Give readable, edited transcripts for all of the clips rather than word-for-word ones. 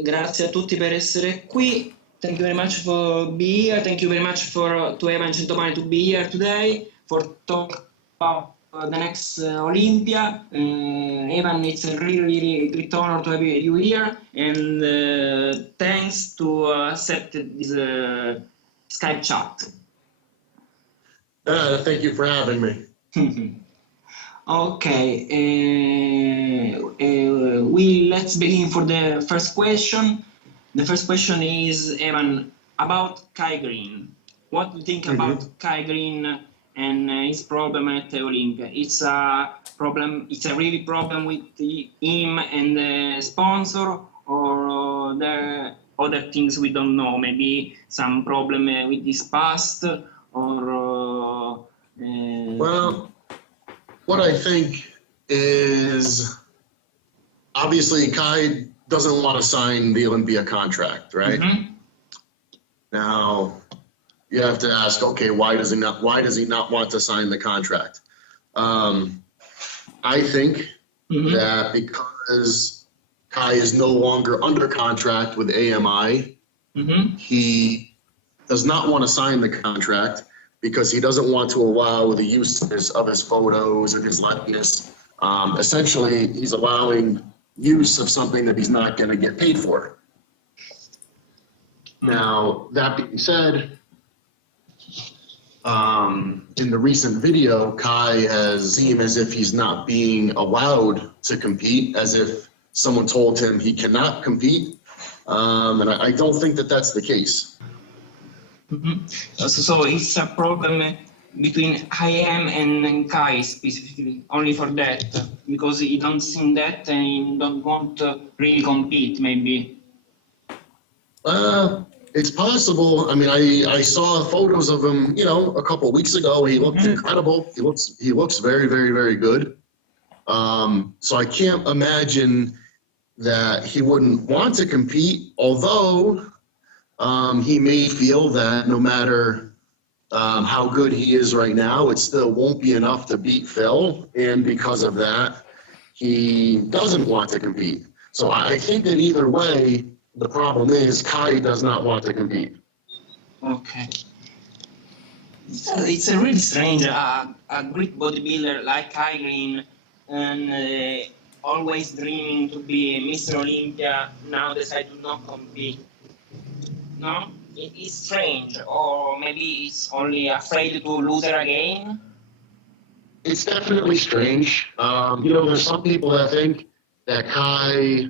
grazie a tutti per essere qui. Thank you very much for being here. Thank you very much to Evan Centopani to be here today for talk about the next Olympia. Evan, it's a really great honor to have you here, and thanks to accept this Skype chat. Thank you for having me. Okay, let's begin for the first question. The first question is, Evan, about Kai Greene. What do you think about Kai Greene and his problem at Olympia? It's a problem. It's a really problem with him and the sponsor, or there are other things we don't know. Maybe some problem with his past, or well, what I think is obviously Kai doesn't want to sign the Olympia contract, right? Now you have to ask, okay, why does he not want to sign the contract? I think that because Kai is no longer under contract with AMI, he does not want to sign the contract because he doesn't want to allow the use of his photos and his likeness. Essentially, he's allowing use of something that he's not going to get paid for. Now, that being said, in the recent video, Kai has seemed as if he's not being allowed to compete, as if someone told him he cannot compete, and I don't think that that's the case. So it's a problem between IM and Kai specifically, only for that, because he don't see that and he don't want to really compete, maybe. It's possible. I mean, I saw photos of him, a couple of weeks ago. He looked incredible. He looks very, very, very good. So I can't imagine that he wouldn't want to compete, although he may feel that no matter how good he is right now, it still won't be enough to beat Phil, and because of that, he doesn't want to compete. So I think that either way, the problem is Kai does not want to compete. Okay. So it's a really strange, a great bodybuilder like Kai Greene, and always dreaming to be Mr. Olympia, now decide to not compete. No? It's strange, or maybe it's only afraid to lose it again. It's definitely strange. There's some people that think that Kai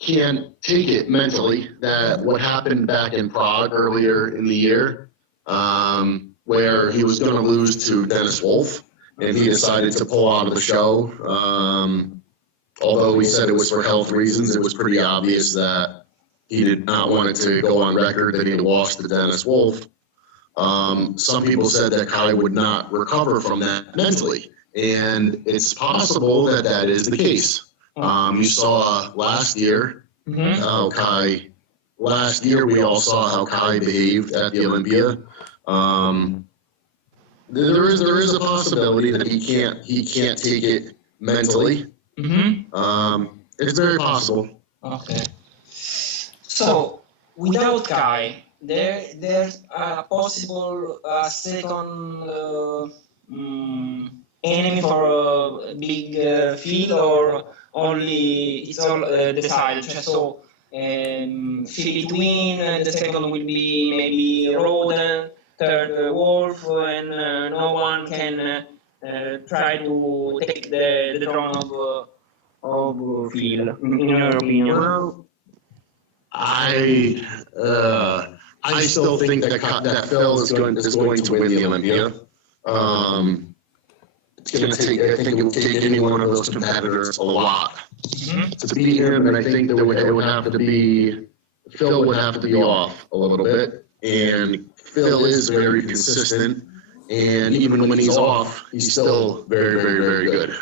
can't take it mentally, that what happened back in Prague earlier in the year, where he was going to lose to Dennis Wolf, and he decided to pull out of the show. Although he said it was for health reasons, it was pretty obvious that he did not want it to go on record that he lost to Dennis Wolf. Some people said that Kai would not recover from that mentally, and it's possible that that is the case. You saw last year how Kai. Last year we all saw how Kai behaved at the Olympia. There is a possibility that he can't take it mentally. It's very possible. Okay. So, without Kai, there's a possible second enemy for a big field, or only it's all decided. So, between the second will be maybe Roden, third Wolf, and no one can try to take the throne of field. In your opinion? Well, I still think that Phil is going to win the Olympia. It's going to take. I think it will take any one of those competitors a lot to beat him, and I think that it would have to be Phil would have to be off a little bit, and Phil is very consistent, and even when he's off, he's still very, very, very good.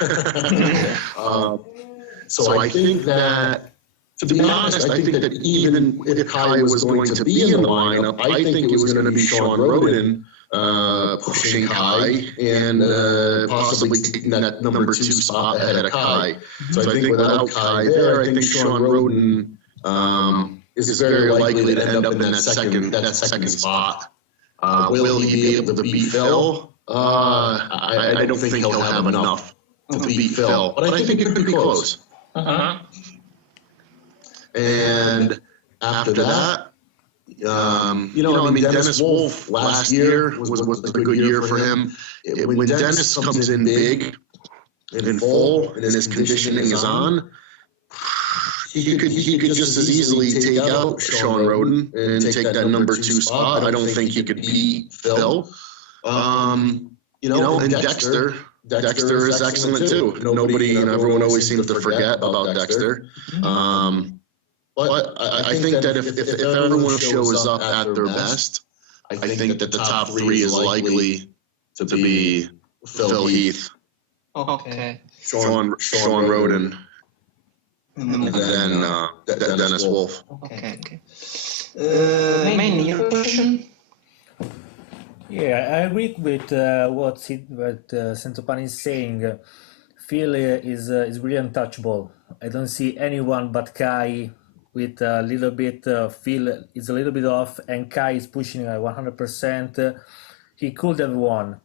So I think that, to be honest, I think that even if Kai was going to be in the lineup, I think it was going to be Sean Roden pushing Kai and possibly taking that number 2 spot ahead of Kai. So I think without Kai there, I think Sean Roden is very likely to end up in that second spot. Will he be able to beat Phil? I don't think he'll have enough to beat Phil, but I think it could be close. And after that, Dennis Wolf last year was a good year for him. When Dennis comes in big and in full and his conditioning is on, he could just as easily take out Sean Roden and take that number 2 spot. I don't think he could beat Phil. And Dexter is excellent too. Everyone always seems to forget about Dexter. But I think that if everyone shows up at their best, I think that the top 3 is likely to be Phil Heath, Sean Roden, and then Dennis Wolf. Okay. Main your question? Yeah, I agree with what Centopani is saying. Phil is really untouchable. I don't see anyone but Kai with a little bit. Phil is a little bit off, and Kai is pushing at 100%. He could have won,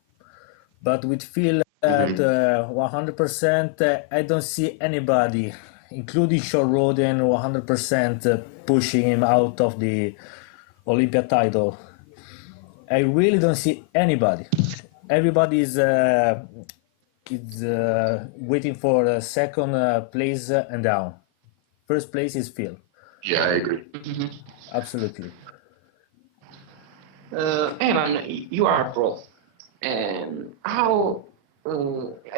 but with Phil at 100%, I don't see anybody, including Sean Roden, 100% pushing him out of the Olympia title. I really don't see anybody. Everybody is waiting for second place and down. First place is Phil. Yeah, I agree. Absolutely. Evan, you are a pro. And how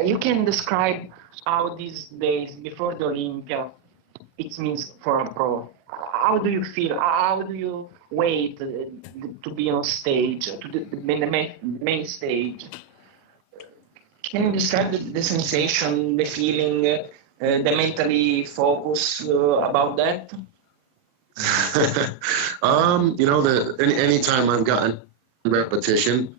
you can describe how these days before the Olympia it means for a pro? How do you feel? How do you wait to be on stage, to the main stage? Can you describe the sensation, the feeling, the mentally focus about that? Anytime I've gotten repetition,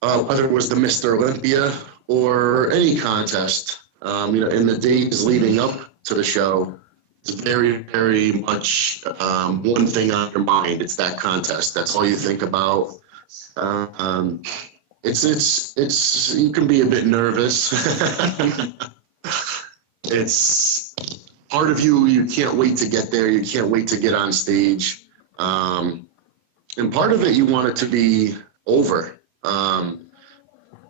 whether it was the Mr. Olympia or any contest, in the days leading up to the show, it's very, very much one thing on your mind. It's that contest. That's all you think about. It's you can be a bit nervous. It's part of you can't wait to get there. You can't wait to get on stage. And part of it, you want it to be over.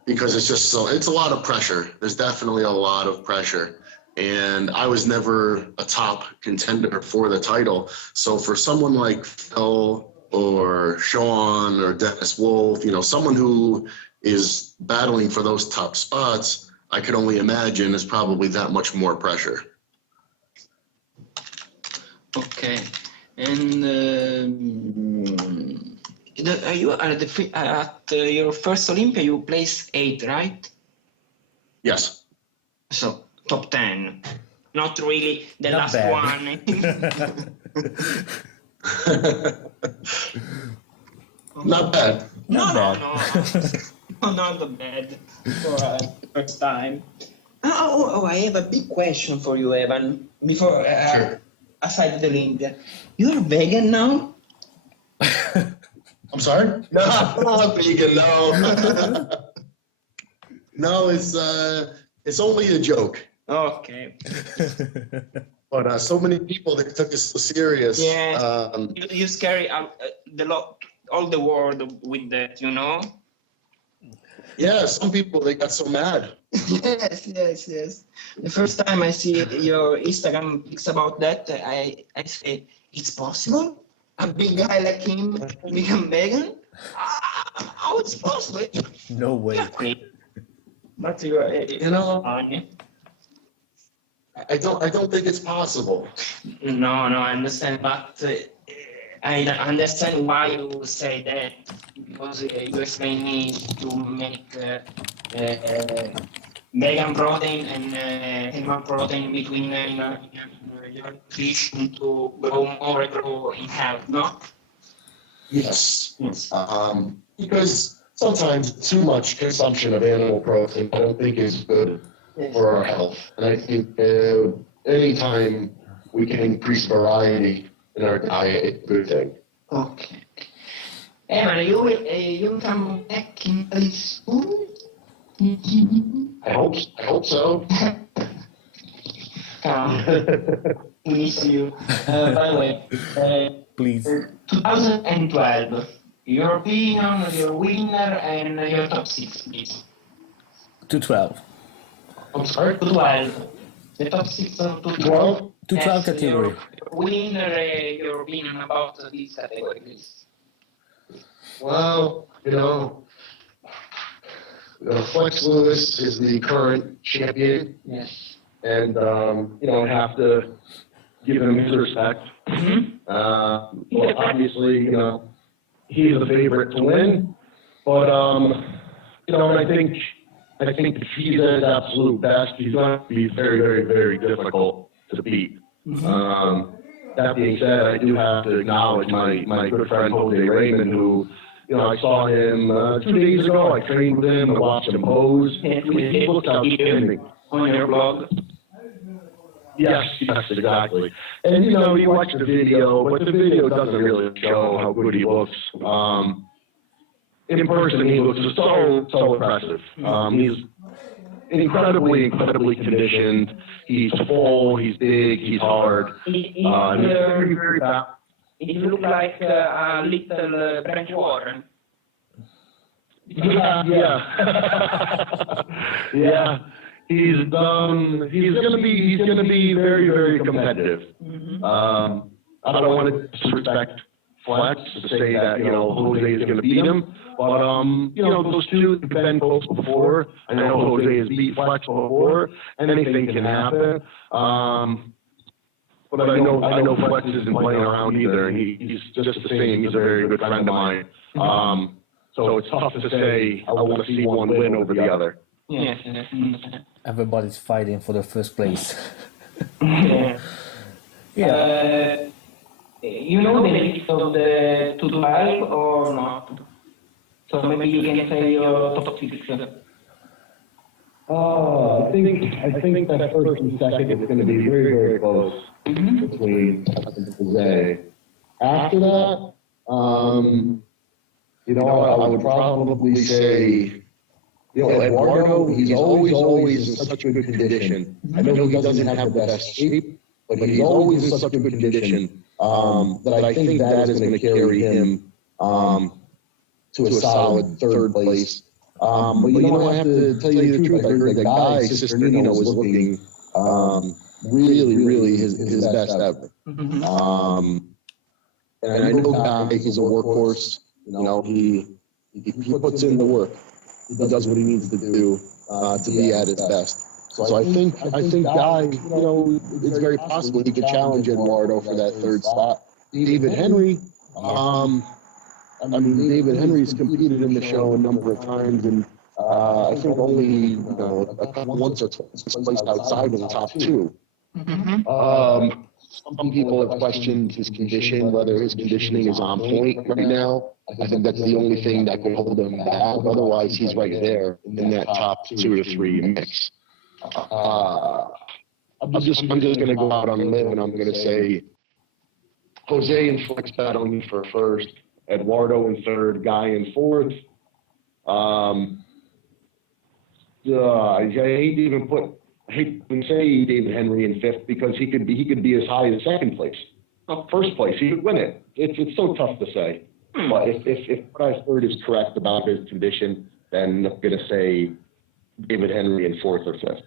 Because it's a lot of pressure. There's definitely a lot of pressure. And I was never a top contender for the title. So for someone like Phil or Sean or Dennis Wolf, someone who is battling for those top spots, I could only imagine is probably that much more pressure. Okay. And at your first Olympia, you placed 8th, right? Yes. So top 10, not really the Not last bad. one. Not bad. Not bad. No, not bad for first time. I have a big question for you, Evan. Before, Sure. aside the Olympia, you're vegan now? I'm sorry? No, I'm not vegan, no. No, it's only a joke. Okay. But so many people that took us so serious. Yeah. You scary all the world with that, Yeah, some people, they got so mad. Yes. The first time I see your Instagram pics about that, I say, it's possible? A big guy like him become vegan? How it's possible? No way. But you are, funny. I don't think it's possible. No, I understand, but I understand why you say that, because you explain me to make vegan protein and animal protein between your nutrition to grow in health, no? Yes. Because sometimes too much consumption of animal protein I don't think is good for our health. And I think anytime we can increase variety in our diet, it's a good thing. Okay. Evan, you come back in place soon? I hope so. Miss you. By the way, Please. 2012, your opinion, your winner, and your top 6, please. 212. I'm sorry? 12. The top 6 of 2012. 212 category. Your winner, your opinion about this category, please. Well, Flex Lewis is the current champion. Yes. And, I have to give him his respect. Well, obviously, he's the favorite to win. But, and I think if he's at his absolute best, he's going to be very, very, very difficult to beat. That being said, I do have to acknowledge my good friend Jose Raymond, who, I saw him 2 days ago. I trained with him and watched him pose. He looks outstanding. On your blog. Yes, exactly. And, you watch the video, but the video doesn't really show how good he looks. In person, he looks so impressive. He's incredibly conditioned. He's full, he's big, he's hard. He's very, very fast. It looks like a little French Warren. Yeah. Yeah. He's gonna be very, very competitive. I don't want to disrespect Flex to say that Jose is gonna beat him, but those two have been close before. I know Jose has beat Flex before, and anything can happen. But I know Flex isn't playing around either, and he's just the same. He's a very good friend of mine. So it's tough to say I want to see one win over the other. Yes. Everybody's fighting for the first place. Yeah. You know the list of the 212 or not? So maybe you can say your top 6. I think that first and second is going to be very, very close between us and Jose. After that, I would probably say, Eduardo, he's always in such good condition. I know he doesn't have the best shape, but he's always in such good condition that I think that is going to carry him to a solid third place. But I have to tell you the truth. I heard that Guy, Sister Nina, was looking really his best ever. And I know Guy is a workhorse. He puts in the work. He does what he needs to do to be at his best. So I think Guy, it's very possible he could challenge Eduardo for that third spot. David Henry, David Henry's competed in the show a number of times, and I think only once or twice placed outside of the top 2. Some people have questioned his condition, whether his conditioning is on point right now. I think that's the only thing that could hold him back. Otherwise, he's right there in that top 2 to 3 mix. I'm just going to go out on a limb, and I'm going to say Jose and Flex battling for first, Eduardo in third, Guy in fourth. I hate to say David Henry in fifth because he could be as high as second place. First place, he could win it. It's so tough to say. But if what I've heard is correct about his condition, then I'm going to say David Henry in fourth or fifth.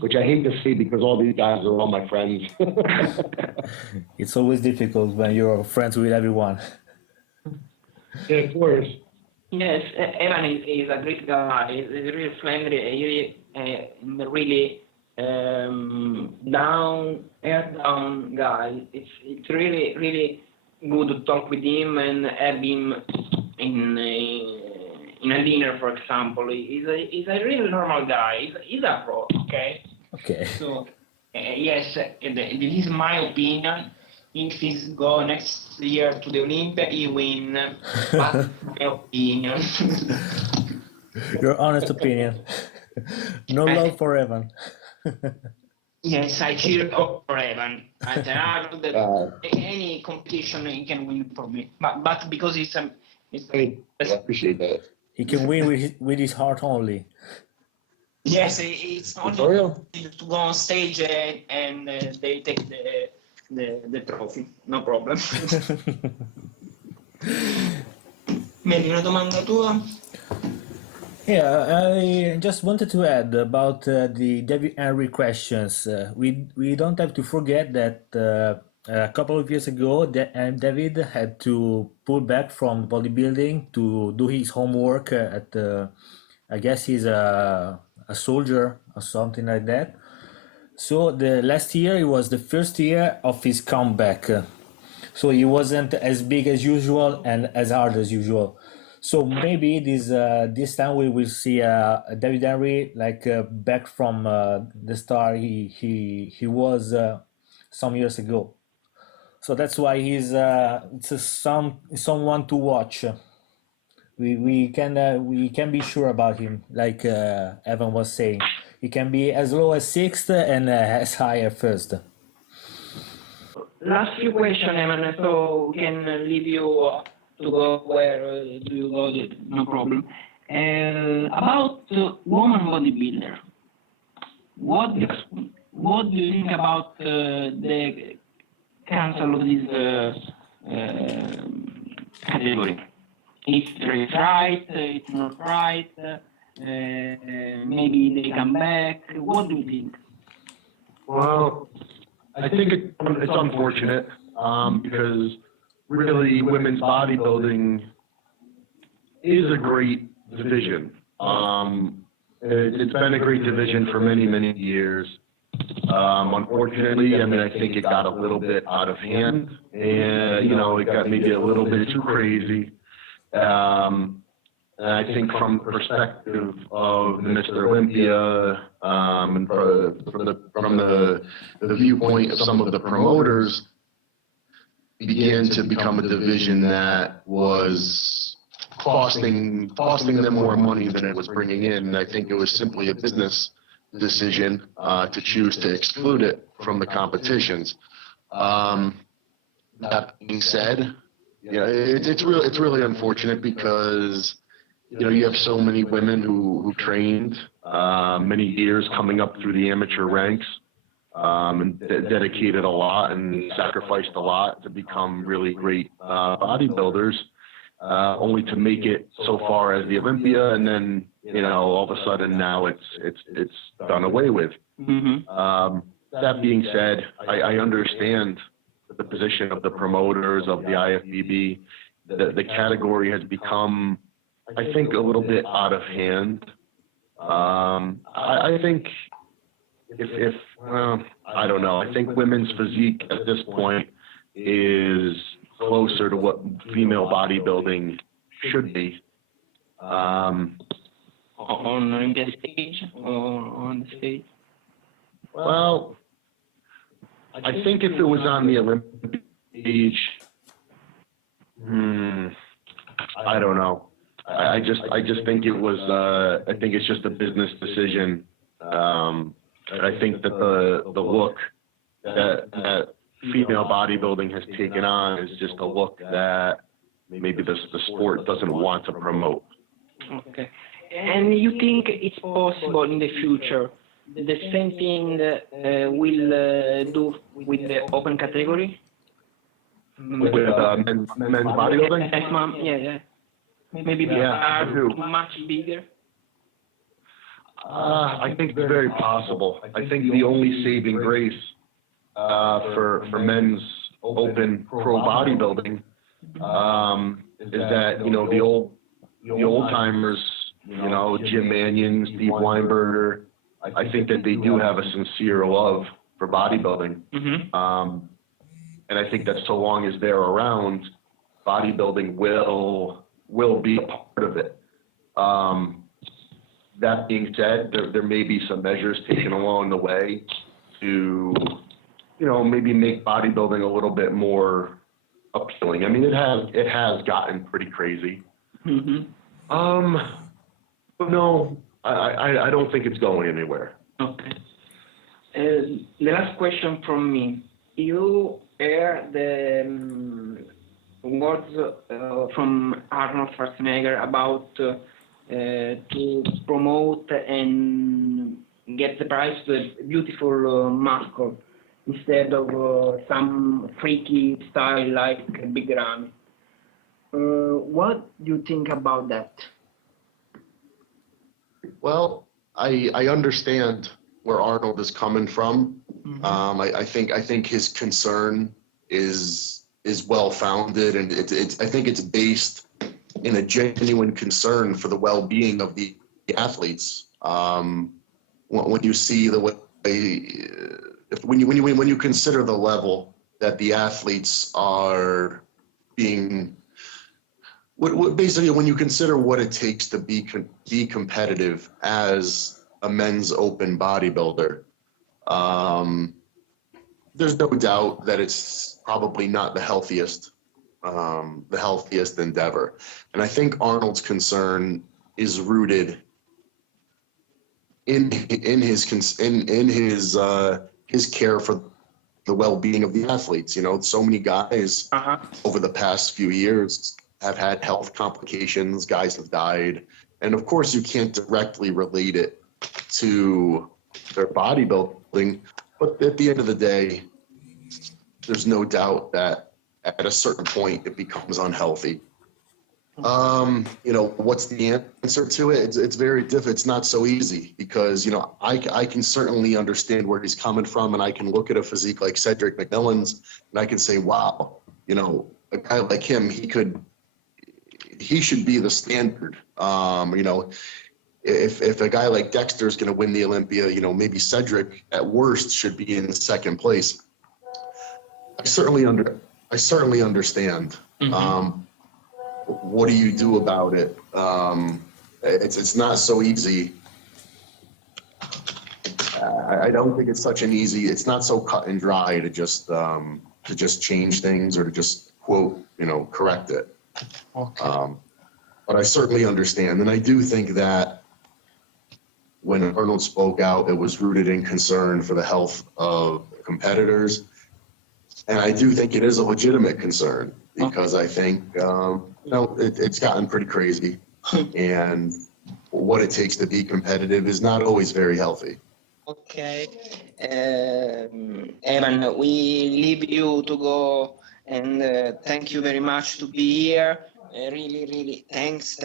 Which I hate to see because all these guys are all my friends. It's always difficult when you're friends with everyone. Yeah, of course. Yes, Evan is a great guy. He's really friendly. Really down guy. It's really good to talk with him and have him in a dinner, for example. He's a really normal guy. He's a pro. Okay. So yes, this is my opinion. If he go next year to the Olympia, he win. But my opinion. Your honest opinion. No love for Evan. Yes, I cheer for Evan. I tell that any competition he can win for me, but because it's I appreciate that. He can win with his heart only. yes, it's only For real? to go on stage and they take the trophy, no problem. Mary, una domanda tua? Yeah, I just wanted to add about the David Henry questions. We don't have to forget that a couple of years ago, David had to pull back from bodybuilding to do his homework at I guess he's a soldier or something like that. So the last year it was the first year of his comeback. So he wasn't as big as usual and as hard as usual. So maybe this time we will see David Henry like back from the star he was some years ago. So that's why he's someone to watch. We can be sure about him, like Evan was saying. He can be as low as sixth and as high as first. Last few questions, Evan, so we can leave you to go where do you go, no problem. About woman bodybuilder, what do you think about the cancel of this category? It's right, it's not right, maybe they come back. What do you think? Well, I think it's unfortunate because really women's bodybuilding is a great division. It's been a great division for many, many years. Unfortunately, I mean, I think it got a little bit out of hand, and it got maybe a little bit too crazy. And I think from the perspective of Mr. Olympia, and from the viewpoint of some of the promoters, it began to become a division that was costing them more money than it was bringing in. And I think it was simply a business decision to choose to exclude it from the competitions. That being said, it's really unfortunate because you have so many women who trained many years coming up through the amateur ranks and dedicated a lot and sacrificed a lot to become really great bodybuilders, only to make it so far as the Olympia, and then all of a sudden now it's done away with. Mm-hmm. That being said, I understand the position of the promoters of the IFBB. The category has become, I think, a little bit out of hand. I think if I don't know. I think women's physique at this point is closer to what female bodybuilding should be. On Olympia stage or on the stage? Well, I think if it was on the Olympic stage, I don't know. I just think it was. I think it's just a business decision. I think that the look that female bodybuilding has taken on is just a look that maybe the sport doesn't want to promote. Okay. And you think it's possible in the future the same thing will do with the open category? With men's bodybuilding? Yes, ma'am. Yeah. Maybe much bigger. I think it's very possible. I think the only saving grace for men's open pro bodybuilding is that the old timers, Jim Manion, Steve Weinberger. I think that they do have a sincere love for bodybuilding. Mm-hmm. And I think that so long as they're around, bodybuilding will be a part of it. That being said, there may be some measures taken along the way to, maybe make bodybuilding a little bit more appealing. I mean, it has gotten pretty crazy. Mm-hmm. But no, I don't think it's going anywhere. Okay. The last question from me. You heard the words from Arnold Schwarzenegger about to promote and get the prize to a beautiful muscle instead of some freaky style like Big Ramy. What do you think about that? Well, I understand where Arnold is coming from. I think his concern is well founded, and I think it's based in a genuine concern for the well-being of the athletes. When you see the way, when you consider the level that the athletes are being, basically when you consider what it takes to be competitive as a men's open bodybuilder, there's no doubt that it's probably not the healthiest endeavor. And I think Arnold's concern is rooted in his care for the well-being of the athletes. You know, so many guys over the past few years have had health complications, guys have died, and of course you can't directly relate it to their bodybuilding, but at the end of the day, there's no doubt that at a certain point it becomes unhealthy. You know, what's the answer to it? It's very difficult. It's not so easy because, you know, I can certainly understand where he's coming from, and I can look at a physique like Cedric McMillan's and I can say, wow, you know, a guy like him, he should be the standard. You know, if a guy like Dexter is going to win the Olympia, you know, maybe Cedric at worst should be in second place. I certainly understand. What do you do about it? It's not so easy. I don't think it's such an easy. It's not so cut and dry to just change things or to just quote, you know, correct it. Okay. But I certainly understand, and I do think that when Arnold spoke out, it was rooted in concern for the health of competitors, and I do think it is a legitimate concern because I think you know, it's gotten pretty crazy, and what it takes to be competitive is not always very healthy. Okay, Evan, we leave you to go, and thank you very much to be here. Really, thanks.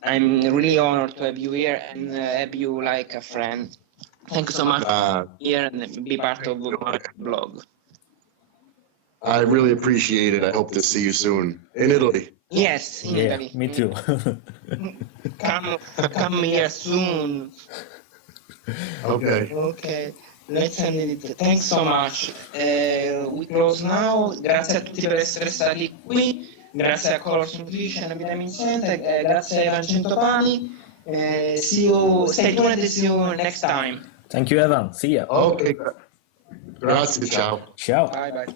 I'm really honored to have you here and have you like a friend. Thank you so much here and be part of my blog. I really appreciate it. I hope to see you soon in Italy. Yes, in Italy. Me too. Come here soon. Okay. Let's end it. Thanks so much. We close now. Grazie a tutti per essere stati qui. Grazie a Colors Nutrition e Vitamin Center. Grazie a Evan Centopani. Stay tuned and see you next time. Thank you, Evan. See ya. Okay. Grazie. Ciao. Ciao. Bye.